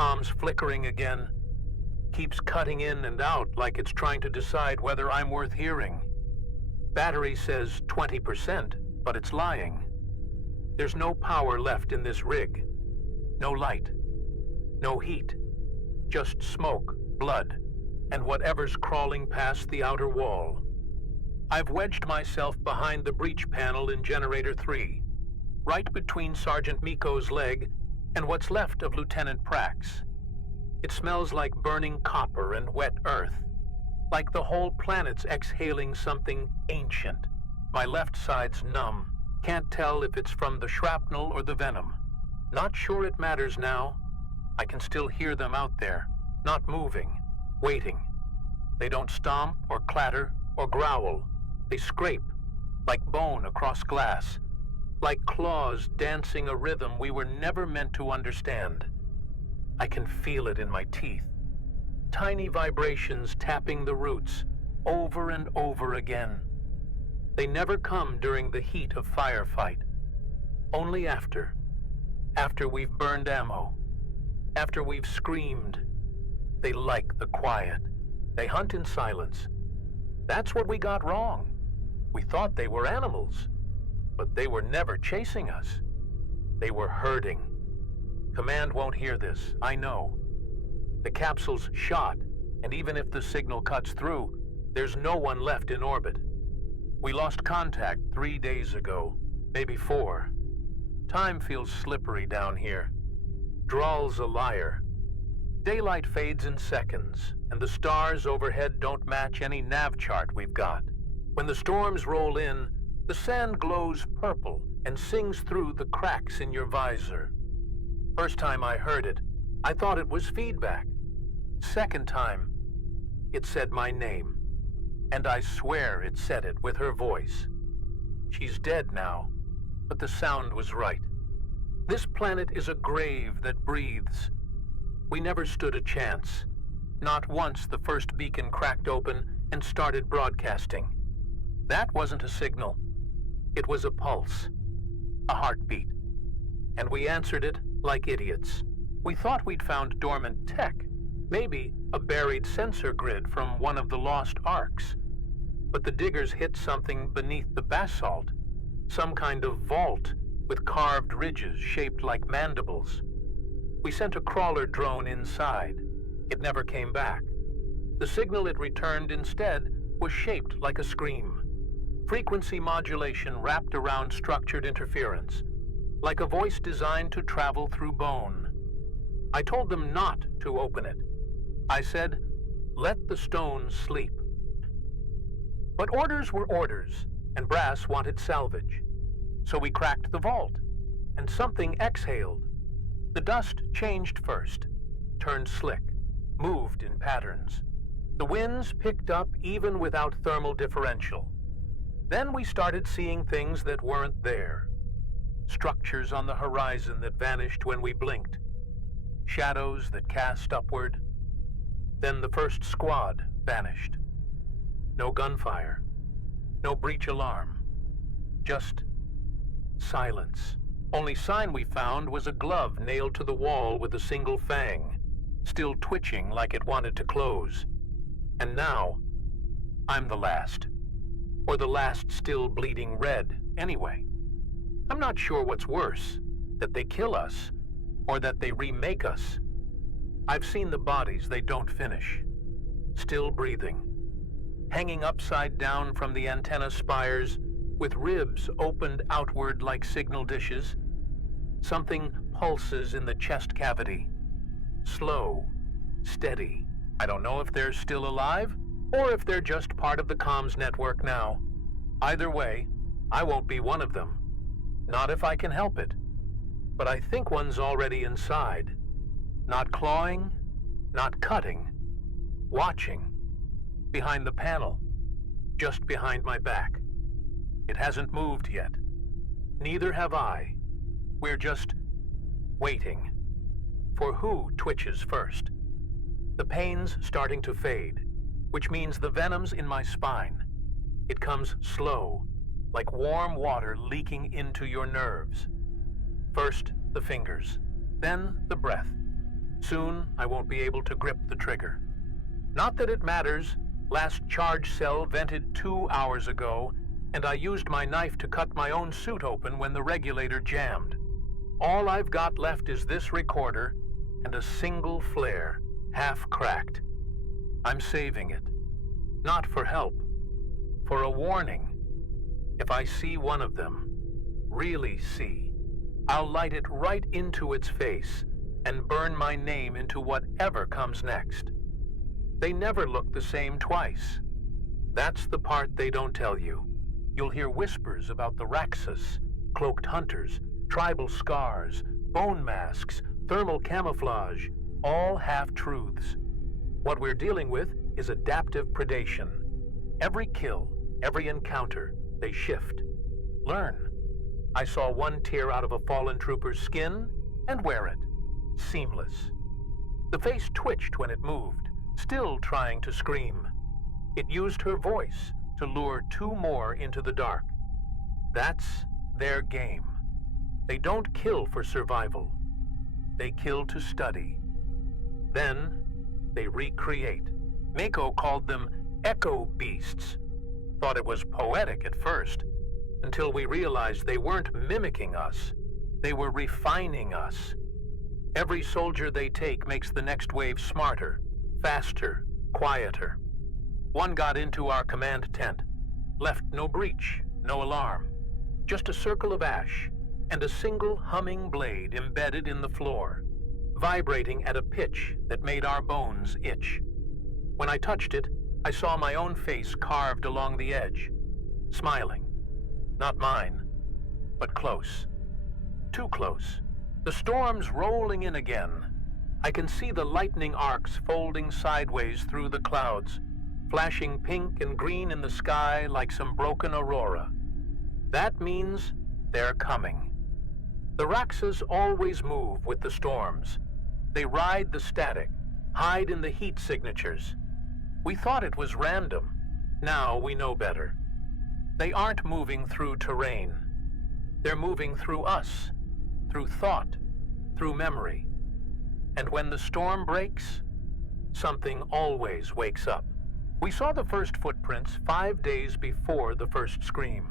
comms flickering again. Keeps cutting in and out like it's trying to decide whether I'm worth hearing. Battery says 20%, but it's lying. There's no power left in this rig. No light. No heat. Just smoke, blood, and whatever's crawling past the outer wall. I've wedged myself behind the breach panel in Generator 3, right between Sergeant Miko's leg and what's left of Lieutenant Prax. It smells like burning copper and wet earth, like the whole planet's exhaling something ancient. My left side's numb. Can't tell if it's from the shrapnel or the venom. Not sure it matters now. I can still hear them out there, not moving, waiting. They don't stomp or clatter or growl. They scrape, like bone across glass, like claws dancing a rhythm we were never meant to understand. I can feel it in my teeth. Tiny vibrations tapping the roots, over and over again. They never come during the heat of firefight. Only after. After we've burned ammo. After we've screamed. They like the quiet. They hunt in silence. That's what we got wrong. We thought they were animals. But they were never chasing us. They were herding. Command won't hear this, I know. The capsule's shot, and even if the signal cuts through, there's no one left in orbit. We lost contact 3 days ago, maybe 4. Time feels slippery down here. DRAAL's a liar. Daylight fades in seconds, and the stars overhead don't match any nav chart we've got. When the storms roll in, the sand glows purple and sings through the cracks in your visor. First time I heard it, I thought it was feedback. Second time, it said my name. And I swear it said it with her voice. She's dead now, but the sound was right. This planet is a grave that breathes. We never stood a chance. Not once the first beacon cracked open and started broadcasting. That wasn't a signal. It was a pulse, a heartbeat. And we answered it like idiots. We thought we'd found dormant tech, maybe a buried sensor grid from one of the lost arcs. But the diggers hit something beneath the basalt, some kind of vault with carved ridges shaped like mandibles. We sent a crawler drone inside. It never came back. The signal it returned instead was shaped like a scream. Frequency modulation wrapped around structured interference, like a voice designed to travel through bone. I told them not to open it. I said, let the stones sleep. But orders were orders, and Brass wanted salvage. So we cracked the vault, and something exhaled. The dust changed first, turned slick, moved in patterns. The winds picked up even without thermal differential. Then we started seeing things that weren't there. Structures on the horizon that vanished when we blinked. Shadows that cast upward. Then the first squad vanished. No gunfire. No breach alarm. Just silence. Only sign we found was a glove nailed to the wall with a single fang, still twitching like it wanted to close. And now, I'm the last. Or the last still bleeding red, anyway. I'm not sure what's worse, that they kill us, or that they remake us. I've seen the bodies they don't finish. Still breathing. Hanging upside down from the antenna spires, with ribs opened outward like signal dishes. Something pulses in the chest cavity. Slow, steady. I don't know if they're still alive, or if they're just part of the comms network now. Either way, I won't be one of them. Not if I can help it. But I think one's already inside. Not clawing, not cutting. Watching. Behind the panel. Just behind my back. It hasn't moved yet. Neither have I. We're just waiting. For who twitches first? The pain's starting to fade, which means the venom's in my spine. It comes slow, like warm water leaking into your nerves. First, the fingers, then the breath. Soon, I won't be able to grip the trigger. Not that it matters. Last charge cell vented 2 hours ago, and I used my knife to cut my own suit open when the regulator jammed. All I've got left is this recorder and a single flare, half cracked. I'm saving it. Not for help. For a warning. If I see one of them, really see, I'll light it right into its face and burn my name into whatever comes next. They never look the same twice. That's the part they don't tell you. You'll hear whispers about the Raxus, cloaked hunters, tribal scars, bone masks, thermal camouflage, all half-truths. What we're dealing with is adaptive predation. Every kill, every encounter, they shift. Learn. I saw one tear out of a fallen trooper's skin and wear it. Seamless. The face twitched when it moved, still trying to scream. It used her voice to lure 2 more into the dark. That's their game. They don't kill for survival. They kill to study. Then, they recreate. Mako called them echo beasts. Thought it was poetic at first, until we realized they weren't mimicking us. They were refining us. Every soldier they take makes the next wave smarter, faster, quieter. One got into our command tent, left no breach, no alarm, just a circle of ash and a single humming blade embedded in the floor, vibrating at a pitch that made our bones itch. When I touched it, I saw my own face carved along the edge, smiling. Not mine, but close. Too close. The storm's rolling in again. I can see the lightning arcs folding sideways through the clouds, flashing pink and green in the sky like some broken aurora. That means they're coming. The Raxas always move with the storms. They ride the static, hide in the heat signatures. We thought it was random. Now we know better. They aren't moving through terrain. They're moving through us, through thought, through memory. And when the storm breaks, something always wakes up. We saw the first footprints 5 days before the first scream.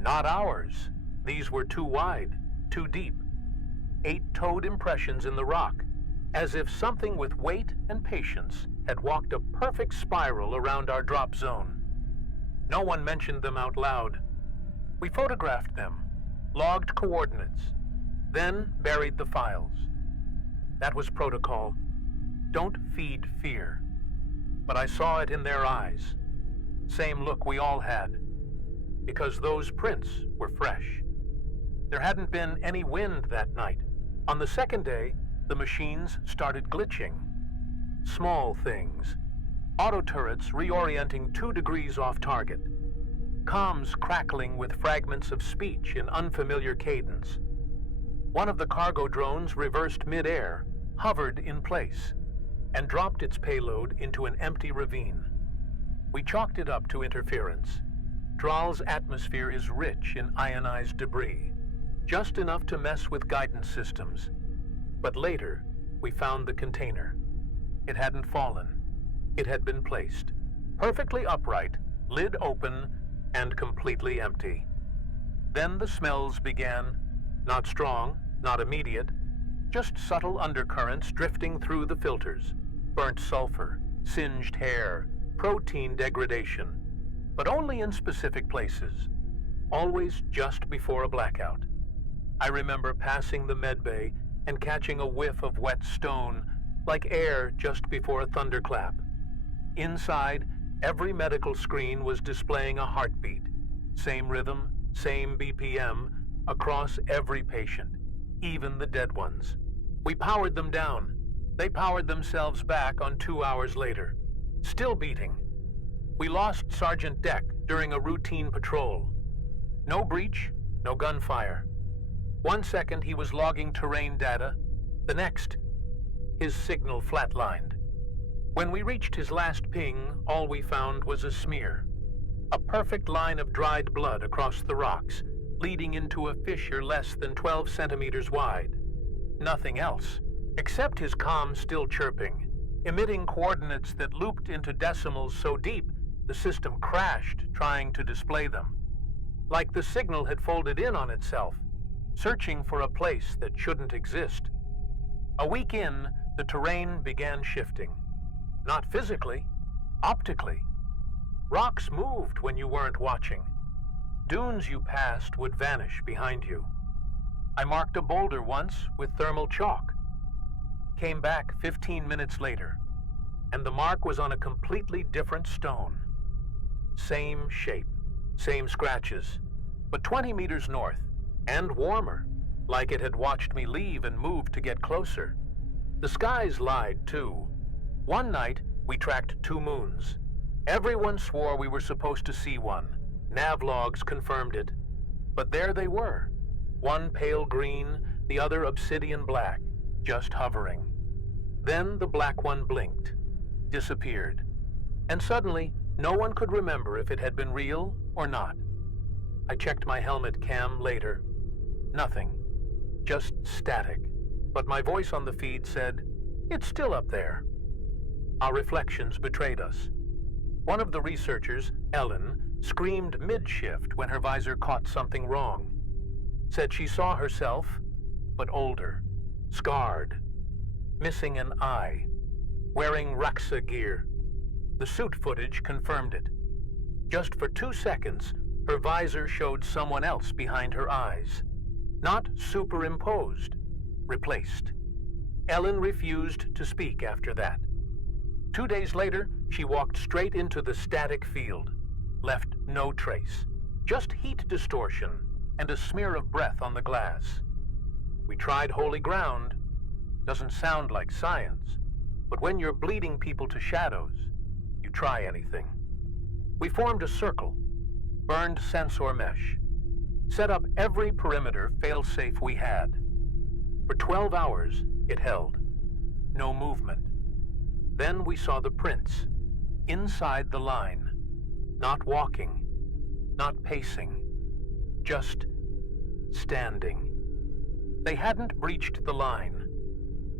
Not ours. These were too wide, too deep. 8-toed impressions in the rock, as if something with weight and patience had walked a perfect spiral around our drop zone. No one mentioned them out loud. We photographed them, logged coordinates, then buried the files. That was protocol. Don't feed fear. But I saw it in their eyes. Same look we all had. Because those prints were fresh. There hadn't been any wind that night. On the second day, the machines started glitching. Small things. Auto turrets reorienting 2 degrees off target. Comms crackling with fragments of speech in unfamiliar cadence. One of the cargo drones reversed mid-air, hovered in place, and dropped its payload into an empty ravine. We chalked it up to interference. DRAAL's atmosphere is rich in ionized debris, just enough to mess with guidance systems. But later, we found the container. It hadn't fallen. It had been placed, perfectly upright, lid open, and completely empty. Then the smells began, not strong, not immediate, just subtle undercurrents drifting through the filters. Burnt sulfur, singed hair, protein degradation, but only in specific places, always just before a blackout. I remember passing the medbay and catching a whiff of wet stone, like air just before a thunderclap. Inside, every medical screen was displaying a heartbeat, same rhythm, same BPM, across every patient, even the dead ones. We powered them down. They powered themselves back on 2 hours later, still beating. We lost Sergeant Deck during a routine patrol. No breach, no gunfire. 1 second he was logging terrain data, the next, his signal flatlined. When we reached his last ping, all we found was a smear. A perfect line of dried blood across the rocks, leading into a fissure less than 12 centimeters wide. Nothing else. Except his comm still chirping, emitting coordinates that looped into decimals so deep the system crashed trying to display them. Like the signal had folded in on itself, searching for a place that shouldn't exist. A week in, the terrain began shifting. Not physically, optically. Rocks moved when you weren't watching. Dunes you passed would vanish behind you. I marked a boulder once with thermal chalk. Came back 15 minutes later, and the mark was on a completely different stone. Same shape, same scratches, but 20 meters north, and warmer, like it had watched me leave and move to get closer. The skies lied, too. One night, we tracked 2 moons. Everyone swore we were supposed to see one. Nav logs confirmed it. But there they were. One pale green, the other obsidian black, just hovering. Then the black one blinked, disappeared. And suddenly, no one could remember if it had been real or not. I checked my helmet cam later. Nothing. Just static. But my voice on the feed said, "It's still up there." Our reflections betrayed us. One of the researchers, Ellen, screamed mid-shift when her visor caught something wrong. Said she saw herself, but older, scarred, missing an eye, wearing Raxa gear. The suit footage confirmed it. Just for 2 seconds, her visor showed someone else behind her eyes. Not superimposed, replaced. Ellen refused to speak after that. 2 days later, she walked straight into the static field, left no trace, just heat distortion and a smear of breath on the glass. We tried holy ground. Doesn't sound like science, but when you're bleeding people to shadows, you try anything. We formed a circle, burned sensor mesh, set up every perimeter failsafe we had. For 12 hours, it held. No movement. Then we saw the prints, inside the line. Not walking, not pacing, just standing. They hadn't breached the line.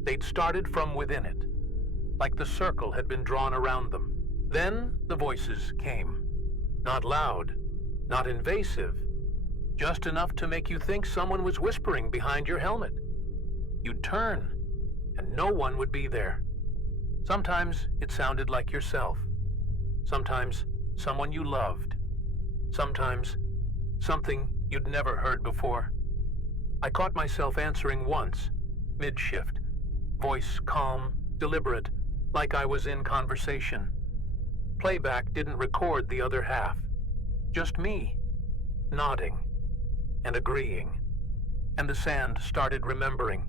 They'd started from within it, like the circle had been drawn around them. Then the voices came. Not loud, not invasive, just enough to make you think someone was whispering behind your helmet. You'd turn, and no one would be there. Sometimes it sounded like yourself. Sometimes someone you loved. Sometimes something you'd never heard before. I caught myself answering once, mid-shift. Voice calm, deliberate, like I was in conversation. Playback didn't record the other half. Just me, nodding and agreeing. And the sand started remembering.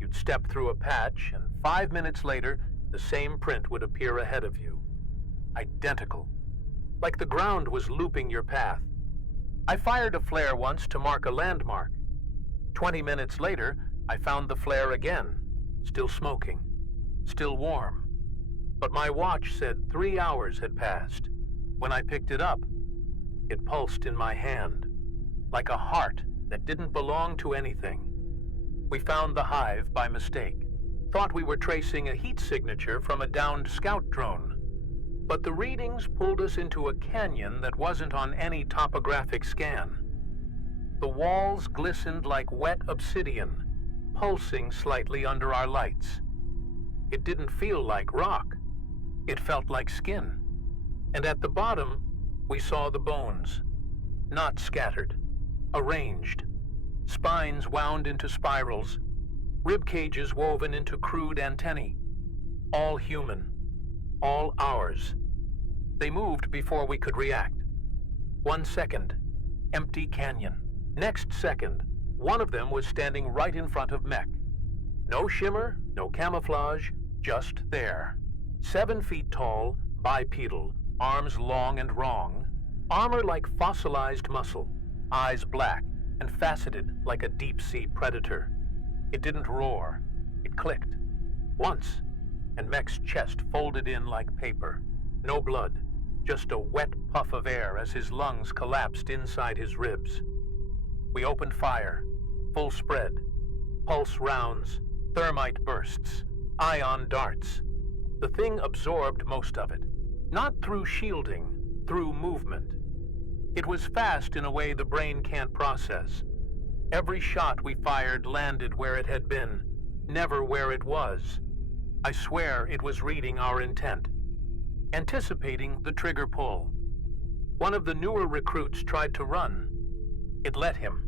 You'd step through a patch, and 5 minutes later, the same print would appear ahead of you. Identical. Like the ground was looping your path. I fired a flare once to mark a landmark. 20 minutes later, I found the flare again, still smoking, still warm. But my watch said 3 hours had passed. When I picked it up, it pulsed in my hand, like a heart that didn't belong to anything. We found the hive by mistake. Thought we were tracing a heat signature from a downed scout drone. But the readings pulled us into a canyon that wasn't on any topographic scan. The walls glistened like wet obsidian, pulsing slightly under our lights. It didn't feel like rock. It felt like skin. And at the bottom, we saw the bones. Not scattered, arranged. Spines wound into spirals. Rib cages woven into crude antennae. All human. All ours. They moved before we could react. 1 second, empty canyon. Next second, one of them was standing right in front of Mech. No shimmer, no camouflage, just there. 7 feet tall, bipedal, arms long and wrong, armor like fossilized muscle, eyes black and faceted like a deep-sea predator. It didn't roar. It clicked. Once, and Mech's chest folded in like paper. No blood, just a wet puff of air as his lungs collapsed inside his ribs. We opened fire, full spread, pulse rounds, Thermite bursts, ion darts. The thing absorbed most of it, not through shielding, through movement. It was fast in a way the brain can't process. Every shot we fired landed where it had been, never where it was. I swear it was reading our intent, anticipating the trigger pull. One of the newer recruits tried to run. It let him.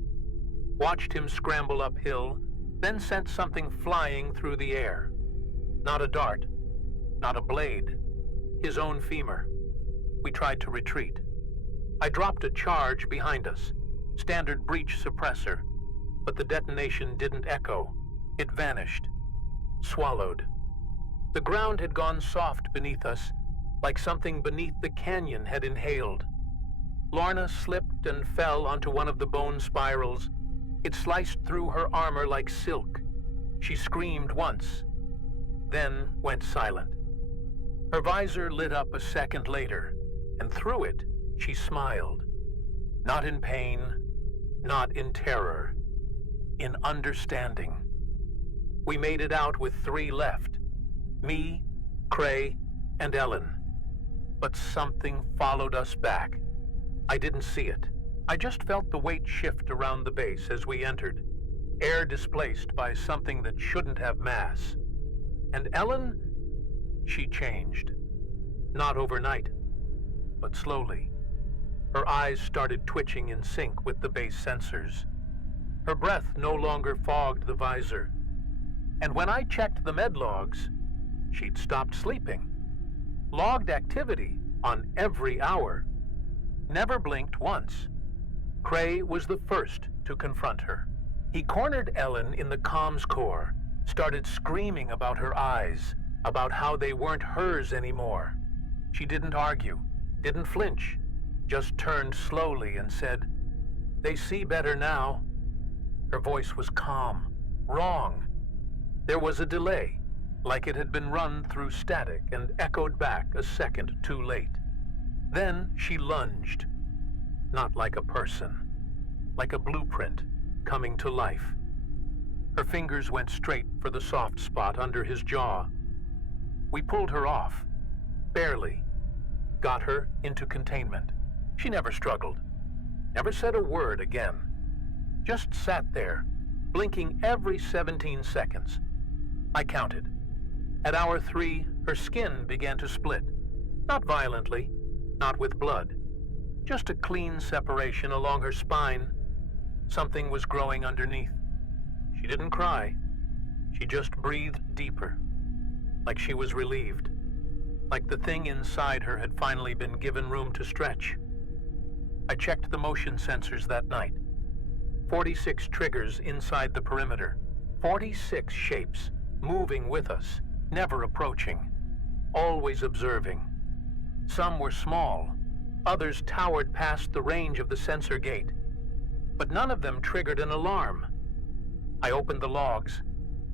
Watched him scramble uphill, then sent something flying through the air. Not a dart, not a blade, his own femur. We tried to retreat. I dropped a charge behind us, standard breach suppressor, but the detonation didn't echo. It vanished, swallowed. The ground had gone soft beneath us, like something beneath the canyon had inhaled. Lorna slipped and fell onto one of the bone spirals. It sliced through her armor like silk. She screamed once, then went silent. Her visor lit up a second later, and through it, she smiled. Not in pain, not in terror, in understanding. We made it out with 3 left. Me, Cray, and Ellen. But something followed us back. I didn't see it. I just felt the weight shift around the base as we entered, air displaced by something that shouldn't have mass. And Ellen, she changed. Not overnight, but slowly. Her eyes started twitching in sync with the base sensors. Her breath no longer fogged the visor. And when I checked the med logs, she'd stopped sleeping. Logged activity on every hour. Never blinked once. Cray was the first to confront her. He cornered Ellen in the comms core, started screaming about her eyes, about how they weren't hers anymore. She didn't argue, didn't flinch, just turned slowly and said, "They see better now." Her voice was calm, wrong. There was a delay, like it had been run through static and echoed back a second too late. Then she lunged, not like a person, like a blueprint coming to life. Her fingers went straight for the soft spot under his jaw. We pulled her off, barely, got her into containment. She never struggled, never said a word again. Just sat there, blinking every 17 seconds. I counted. At hour 3, her skin began to split. Not violently, not with blood. Just a clean separation along her spine. Something was growing underneath. She didn't cry. She just breathed deeper, like she was relieved. Like the thing inside her had finally been given room to stretch. I checked the motion sensors that night. 46 triggers inside the perimeter. 46 shapes, moving with us, never approaching, always observing. Some were small, others towered past the range of the sensor gate, but none of them triggered an alarm. I opened the logs.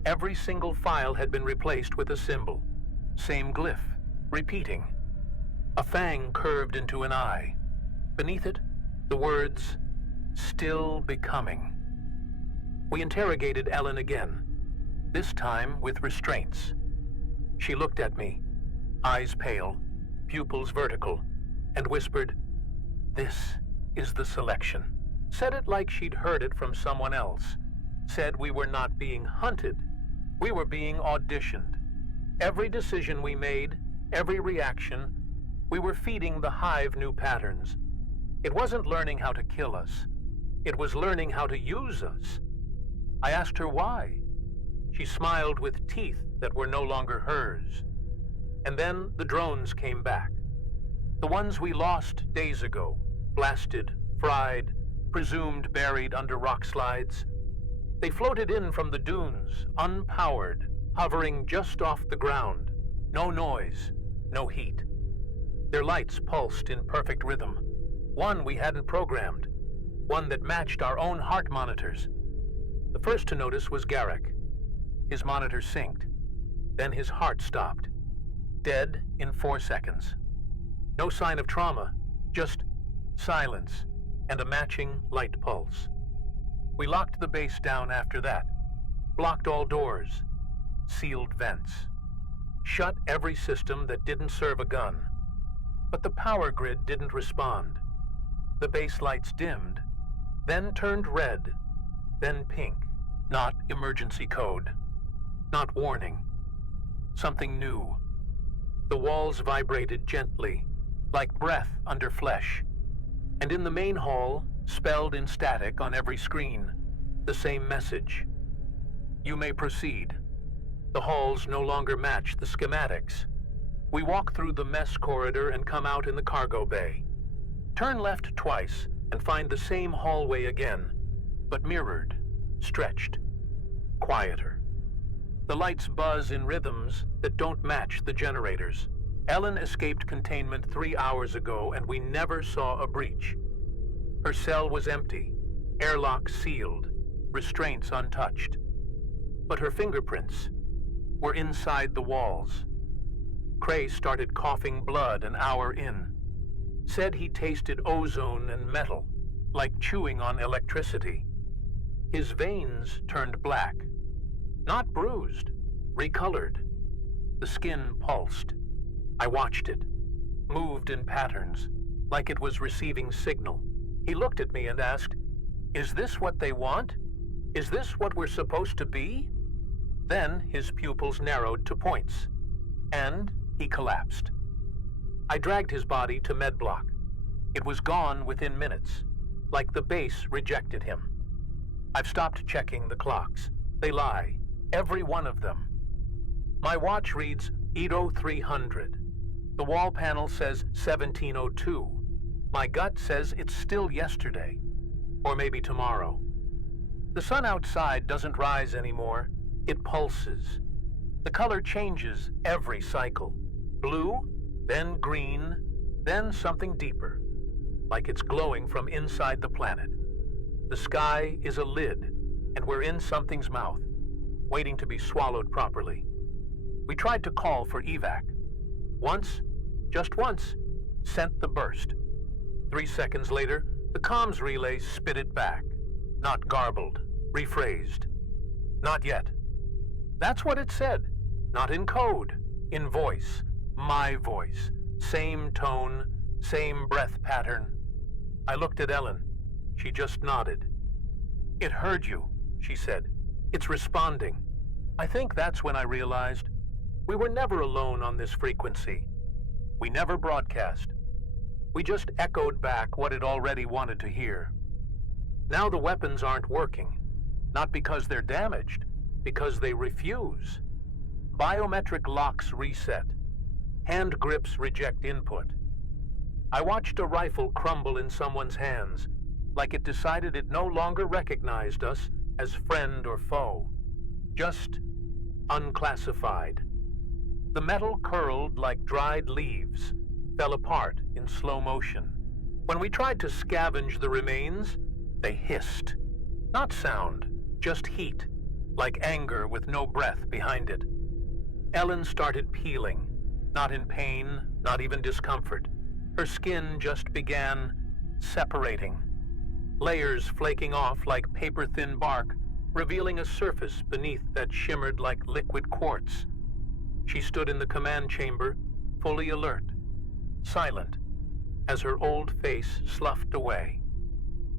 Every single file had been replaced with a symbol. Same glyph, repeating. A fang curved into an eye. Beneath it, the words, "Still becoming." We interrogated Ellen again, this time with restraints. She looked at me, eyes pale, pupils vertical, and whispered, "This is the selection." Said it like she'd heard it from someone else. Said we were not being hunted. We were being auditioned. Every decision we made, every reaction, we were feeding the hive new patterns. It wasn't learning how to kill us. It was learning how to use us. I asked her why. She smiled with teeth that were no longer hers. And then the drones came back. The ones we lost days ago, blasted, fried, presumed buried under rock slides. They floated in from the dunes, unpowered, hovering just off the ground. No noise, no heat. Their lights pulsed in perfect rhythm. One we hadn't programmed, one that matched our own heart monitors. The first to notice was Garrick. His monitor synced. Then his heart stopped. Dead in 4 seconds. No sign of trauma, just silence and a matching light pulse. We locked the base down after that, blocked all doors, sealed vents. Shut every system that didn't serve a gun. But the power grid didn't respond. The base lights dimmed, then turned red, then pink. Not emergency code. Not warning. Something new. The walls vibrated gently, like breath under flesh. And in the main hall, spelled in static on every screen, the same message. You may proceed. The halls no longer match the schematics. We walk through the mess corridor and come out in the cargo bay. Turn left twice and find the same hallway again, but mirrored, stretched, quieter. The lights buzz in rhythms that don't match the generators. Ellen escaped containment 3 hours ago, and we never saw a breach. Her cell was empty, airlock sealed, restraints untouched. But her fingerprints were inside the walls. Cray started coughing blood an hour in. Said he tasted ozone and metal, like chewing on electricity. His veins turned black. Not bruised, recolored. The skin pulsed. I watched it, moved in patterns, like it was receiving signal. He looked at me and asked, "Is this what they want? Is this what we're supposed to be?" Then his pupils narrowed to points, and he collapsed. I dragged his body to medblock. It was gone within minutes, like the base rejected him. I've stopped checking the clocks. They lie. Every one of them. My watch reads 8:0300. The wall panel says 17:02. My gut says it's still yesterday, or maybe tomorrow. The sun outside doesn't rise anymore. It pulses. The color changes every cycle. Blue, then green, then something deeper, like it's glowing from inside the planet. The sky is a lid, and we're in something's mouth, waiting to be swallowed properly. We tried to call for evac. Once, just once, sent the burst. 3 seconds later, the comms relay spit it back. Not garbled, rephrased. Not yet. That's what it said. Not in code, in voice, my voice. Same tone, same breath pattern. I looked at Ellen. She just nodded. "It heard you," she said. "It's responding." I think that's when I realized we were never alone on this frequency. We never broadcast. We just echoed back what it already wanted to hear. Now the weapons aren't working, not because they're damaged, because they refuse. Biometric locks reset. Hand grips reject input. I watched a rifle crumble in someone's hands, like it decided it no longer recognized us as friend or foe. Just unclassified. The metal curled like dried leaves, fell apart in slow motion. When we tried to scavenge the remains, they hissed. Not sound, just heat, like anger with no breath behind it. Ellen started peeling, not in pain, not even discomfort. Her skin just began separating. Layers flaking off like paper-thin bark, revealing a surface beneath that shimmered like liquid quartz. She stood in the command chamber, fully alert, silent, as her old face sloughed away.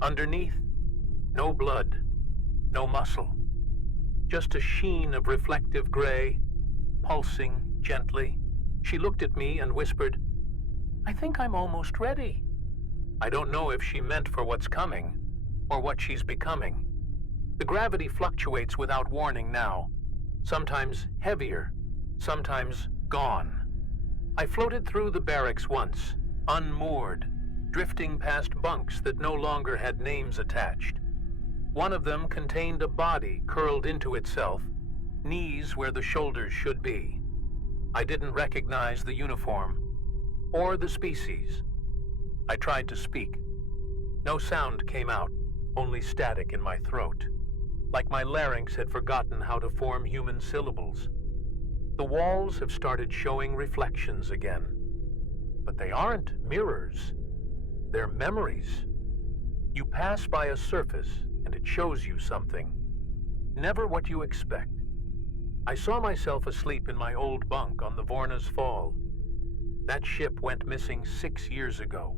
Underneath, no blood, no muscle, just a sheen of reflective gray, pulsing gently. She looked at me and whispered, "I think I'm almost ready." I don't know if she meant for what's coming, or what she's becoming. The gravity fluctuates without warning now, sometimes heavier, sometimes gone. I floated through the barracks once, unmoored, drifting past bunks that no longer had names attached. One of them contained a body curled into itself, knees where the shoulders should be. I didn't recognize the uniform, or the species. I tried to speak. No sound came out, only static in my throat, like my larynx had forgotten how to form human syllables. The walls have started showing reflections again. But they aren't mirrors. They're memories. You pass by a surface and it shows you something. Never what you expect. I saw myself asleep in my old bunk on the Vorna's Fall. That ship went missing 6 years ago.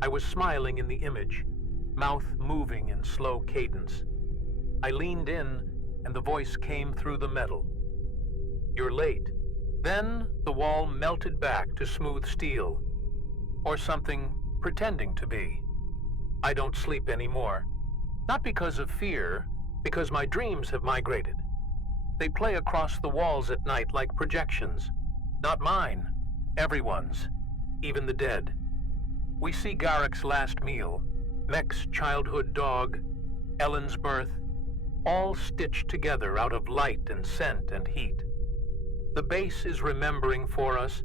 I was smiling in the image, mouth moving in slow cadence. I leaned in, and the voice came through the metal. "You're late." Then the wall melted back to smooth steel, or something pretending to be. I don't sleep anymore. Not because of fear, because my dreams have migrated. They play across the walls at night like projections. Not mine, everyone's, even the dead. We see Garrick's last meal, Mech's childhood dog, Ellen's birth, all stitched together out of light and scent and heat. The base is remembering for us,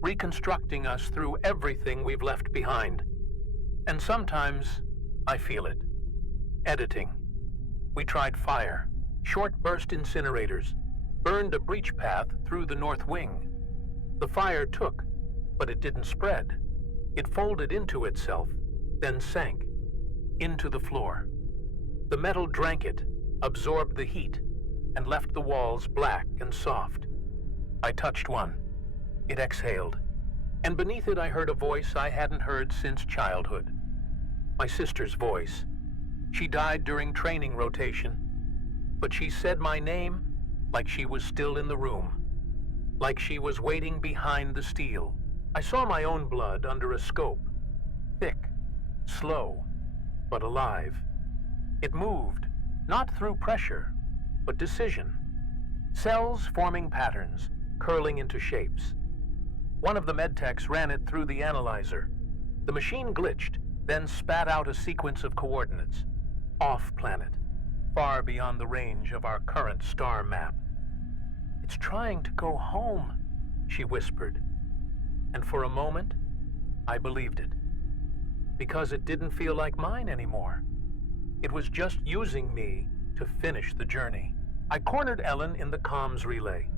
reconstructing us through everything we've left behind. And sometimes I feel it. Editing. We tried fire, short-burst incinerators, burned a breach path through the north wing. The fire took, but it didn't spread. It folded into itself, then sank into the floor. The metal drank it, absorbed the heat, and left the walls black and soft. I touched one. It exhaled, and beneath it I heard a voice I hadn't heard since childhood. My sister's voice. She died during training rotation, but she said my name like she was still in the room, like she was waiting behind the steel. I saw my own blood under a scope, thick, slow, but alive. It moved, not through pressure, but decision. Cells forming patterns, curling into shapes. One of the medtechs ran it through the analyzer. The machine glitched, then spat out a sequence of coordinates. Off-planet, far beyond the range of our current star map. "It's trying to go home," she whispered. And for a moment, I believed it. Because it didn't feel like mine anymore. It was just using me to finish the journey. I cornered Ellen in the comms relay.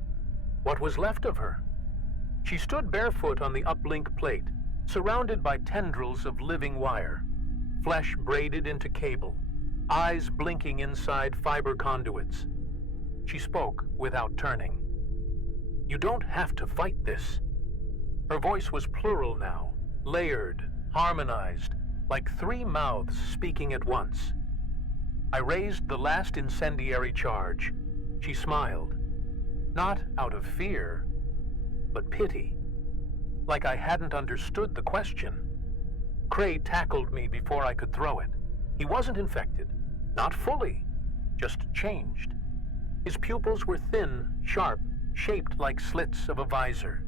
What was left of her? She stood barefoot on the uplink plate, surrounded by tendrils of living wire, flesh braided into cable, eyes blinking inside fiber conduits. She spoke without turning. "You don't have to fight this." Her voice was plural now, layered, harmonized, like 3 mouths speaking at once. I raised the last incendiary charge. She smiled. Not out of fear, but pity. Like I hadn't understood the question. Cray tackled me before I could throw it. He wasn't infected. Not fully. Just changed. His pupils were thin, sharp, shaped like slits of a visor.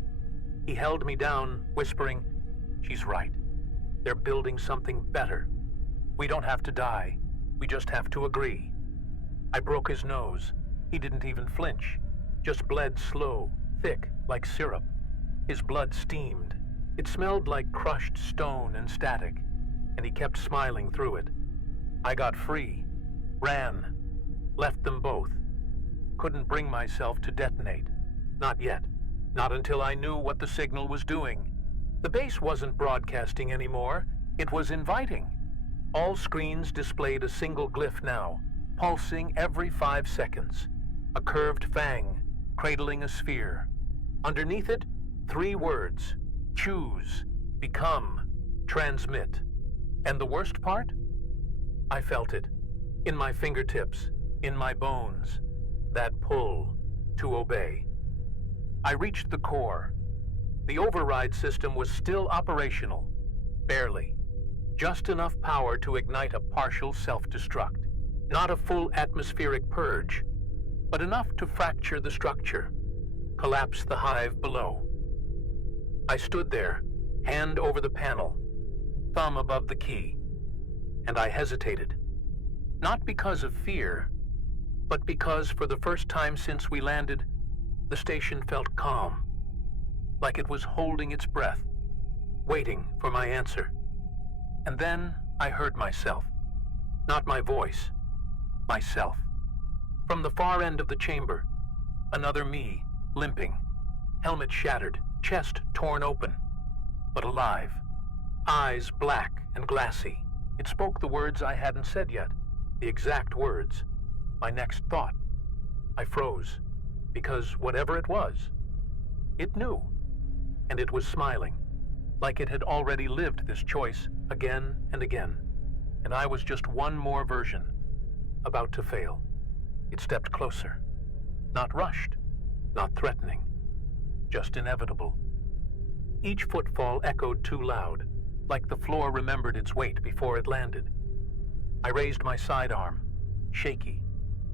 He held me down, whispering, "She's right. They're building something better. We don't have to die. We just have to agree." I broke his nose. He didn't even flinch. Just bled slow, thick, like syrup. His blood steamed. It smelled like crushed stone and static, and he kept smiling through it. I got free, ran, left them both. Couldn't bring myself to detonate. Not yet. Not until I knew what the signal was doing. The base wasn't broadcasting anymore. It was inviting. All screens displayed a single glyph now, pulsing every 5 seconds. A curved fang, cradling a sphere. Underneath it, 3 words. Choose, become, transmit. And the worst part? I felt it. In my fingertips, in my bones. That pull to obey. I reached the core. The override system was still operational. Barely. Just enough power to ignite a partial self-destruct. Not a full atmospheric purge, but enough to fracture the structure, collapse the hive below. I stood there, hand over the panel, thumb above the key, and I hesitated. Not because of fear, but because for the first time since we landed, the station felt calm, like it was holding its breath, waiting for my answer. And then I heard myself. Not my voice, myself. From the far end of the chamber, another me, limping, helmet shattered, chest torn open, but alive. Eyes black and glassy. It spoke the words I hadn't said yet, the exact words. My next thought. I froze. because whatever it was, it knew, and it was smiling, like it had already lived this choice again and again, and I was just one more version, about to fail. It stepped closer, not rushed, not threatening, just inevitable. Each footfall echoed too loud, like the floor remembered its weight before it landed. I raised my sidearm, shaky,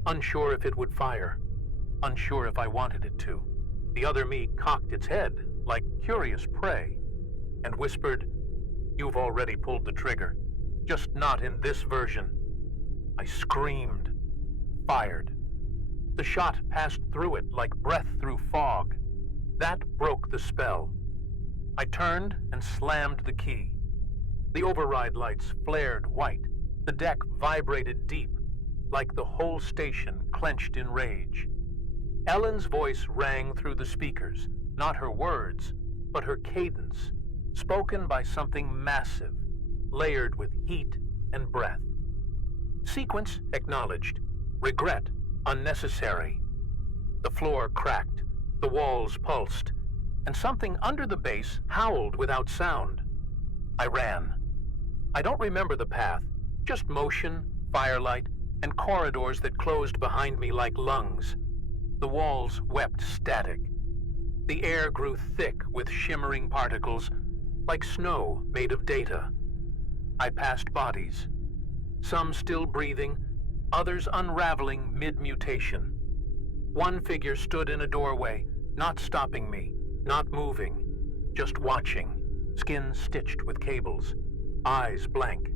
unsure if it would fire, unsure if I wanted it to. The other me cocked its head, like curious prey, and whispered, "You've already pulled the trigger, just not in this version." I screamed, fired. The shot passed through it like breath through fog. That broke the spell. I turned and slammed the key. The override lights flared white. The deck vibrated deep, like the whole station clenched in rage. Ellen's voice rang through the speakers, not her words, but her cadence, spoken by something massive, layered with heat and breath. Sequence acknowledged. Regret unnecessary. The floor cracked, the walls pulsed, and something under the base howled without sound. I ran. I don't remember the path, just motion, firelight, and corridors that closed behind me like lungs. The walls wept static. The air grew thick with shimmering particles, like snow made of data. I passed bodies, some still breathing, others unraveling mid-mutation. One figure stood in a doorway, not stopping me, not moving, just watching, skin stitched with cables, eyes blank,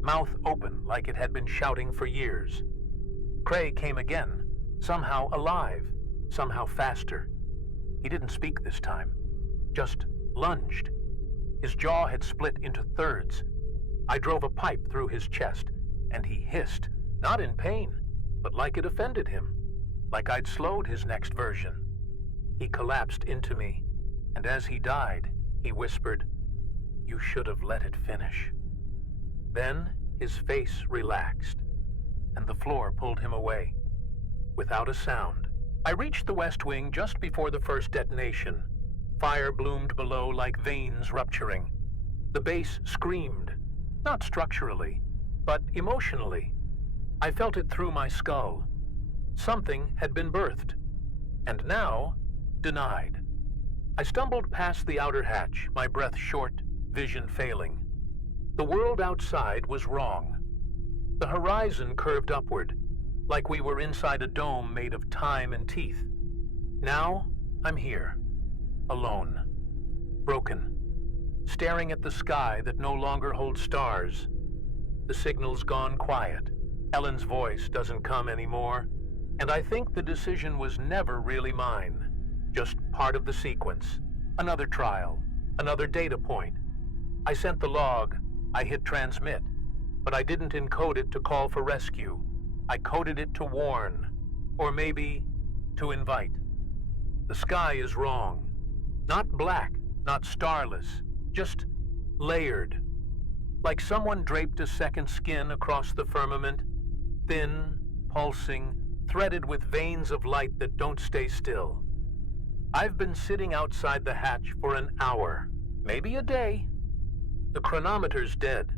mouth open like it had been shouting for years. Cray came again, somehow alive, somehow faster. He didn't speak this time, just lunged. His jaw had split into thirds. I drove a pipe through his chest, and he hissed, not in pain, but like it offended him, like I'd slowed his next version. He collapsed into me, and as he died, he whispered, "You should have let it finish." Then his face relaxed, and the floor pulled him away. Without a sound, I reached the West Wing just before the first detonation. Fire bloomed below like veins rupturing. The base screamed, not structurally, but emotionally. I felt it through my skull. Something had been birthed, and now denied. I stumbled past the outer hatch, my breath short, vision failing. The world outside was wrong. The horizon curved upward, like we were inside a dome made of time and teeth. Now I'm here, alone, broken, staring at the sky that no longer holds stars. The signal's gone quiet. Ellen's voice doesn't come anymore, and I think the decision was never really mine, just part of the sequence. Another trial, another data point. I sent the log, I hit transmit, but I didn't encode it to call for rescue. I coded it to warn, or maybe to invite. The sky is wrong. Not black, not starless, just layered. Like someone draped a second skin across the firmament, thin, pulsing, threaded with veins of light that don't stay still. I've been sitting outside the hatch for an hour, maybe a day. The chronometer's dead.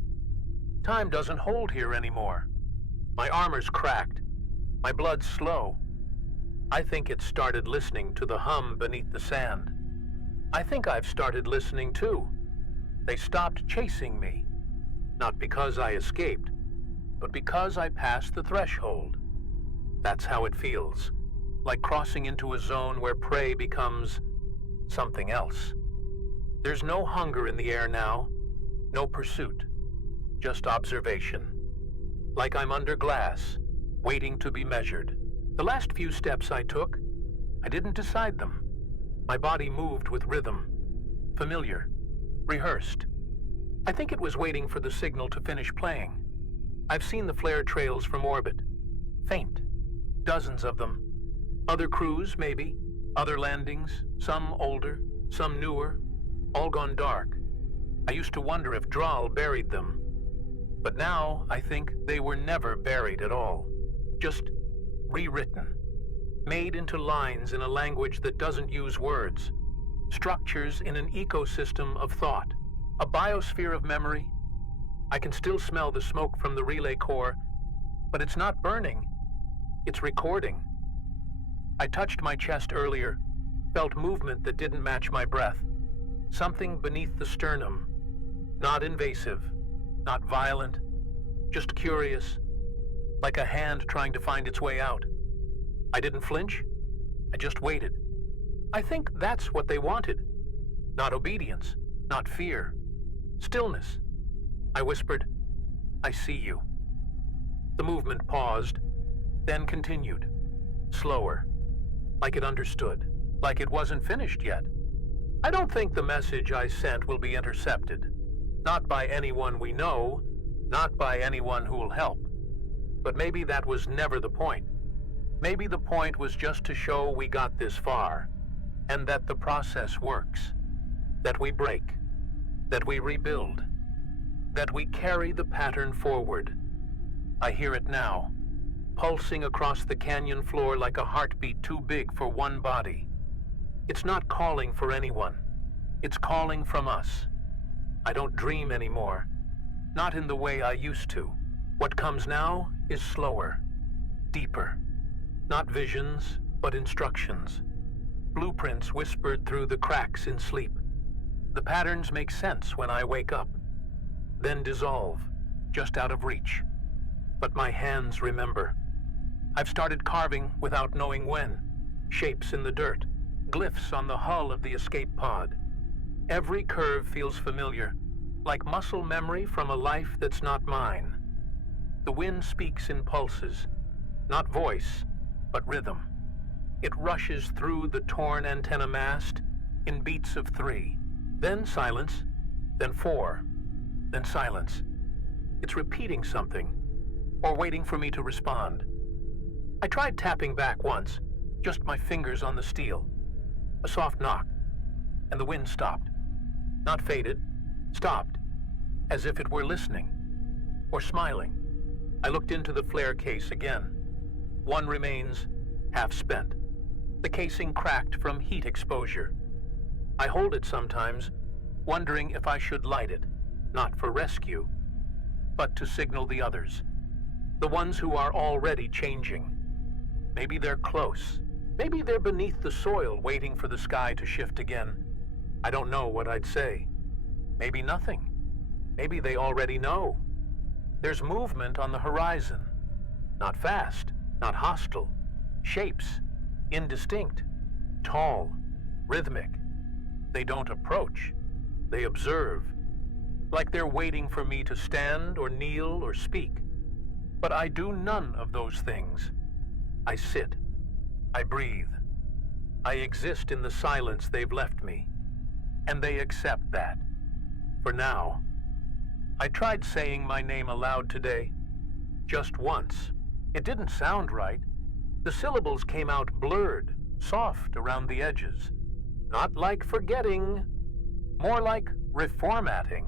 Time doesn't hold here anymore. My armor's cracked. My blood's slow. I think it started listening to the hum beneath the sand. I think I've started listening too. They stopped chasing me. Not because I escaped, but because I passed the threshold. That's how it feels. Like crossing into a zone where prey becomes something else. There's no hunger in the air now. No pursuit. Just observation. Like I'm under glass, waiting to be measured. The last few steps I took, I didn't decide them. My body moved with rhythm. Familiar. Rehearsed. I think it was waiting for the signal to finish playing. I've seen the flare trails from orbit. Faint. Dozens of them. Other crews, maybe. Other landings. Some older, some newer. All gone dark. I used to wonder if DRAAL buried them. But now I think they were never buried at all. Just rewritten. made into lines in a language that doesn't use words, structures in an ecosystem of thought, a biosphere of memory. I can still smell the smoke from the relay core, but it's not burning, it's recording. I touched my chest earlier, felt movement that didn't match my breath, something beneath the sternum, not invasive, not violent, just curious, like a hand trying to find its way out. I didn't flinch, I just waited. I think that's what they wanted. Not obedience, not fear. Stillness. I whispered, "I see you." The movement paused, then continued. Slower. Like it understood. Like it wasn't finished yet. I don't think the message I sent will be intercepted. Not by anyone we know, not by anyone who will help. But maybe that was never the point. Maybe the point was just to show we got this far, and that the process works. That we break. That we rebuild. That we carry the pattern forward. I hear it now, pulsing across the canyon floor like a heartbeat too big for one body. It's not calling for anyone. It's calling from us. I don't dream anymore. Not in the way I used to. What comes now is slower, deeper. Not visions, but instructions. Blueprints whispered through the cracks in sleep. The patterns make sense when I wake up, then dissolve, just out of reach. But my hands remember. I've started carving without knowing when. Shapes in the dirt, glyphs on the hull of the escape pod. Every curve feels familiar, like muscle memory from a life that's not mine. The wind speaks in pulses, not voice, but rhythm. It rushes through the torn antenna mast in beats of 3, then silence, then 4, then silence. It's repeating something, or waiting for me to respond. I tried tapping back once, just my fingers on the steel. A soft knock, and the wind stopped. Not faded, stopped, as if it were listening, or smiling. I looked into the flare case again. One remains, half spent. The casing cracked from heat exposure. I hold it sometimes, wondering if I should light it, not for rescue, but to signal the others. The ones who are already changing. Maybe they're close. Maybe they're beneath the soil waiting for the sky to shift again. I don't know what I'd say. Maybe nothing. Maybe they already know. There's movement on the horizon. Not fast, not hostile. Shapes, indistinct, tall, rhythmic. They don't approach. They observe. Like they're waiting for me to stand or kneel or speak. But I do none of those things. I sit. I breathe. I exist in the silence they've left me. And they accept that. For now. I tried saying my name aloud today. Just once. It didn't sound right. The syllables came out blurred, soft around the edges. Not like forgetting, more like reformatting.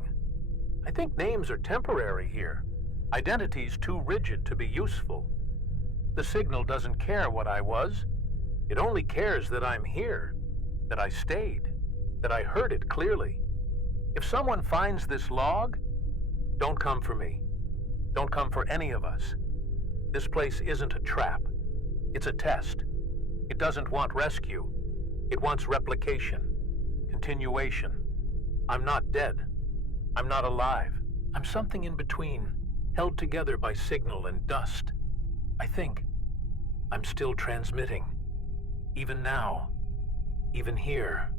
I think names are temporary here. Identity's too rigid to be useful. The signal doesn't care what I was. It only cares that I'm here, that I stayed, that I heard it clearly. If someone finds this log, don't come for me. Don't come for any of us. This place isn't a trap. It's a test. It doesn't want rescue. It wants replication, continuation. I'm not dead. I'm not alive. I'm something in between, held together by signal and dust. I think I'm still transmitting. Even now. Even here.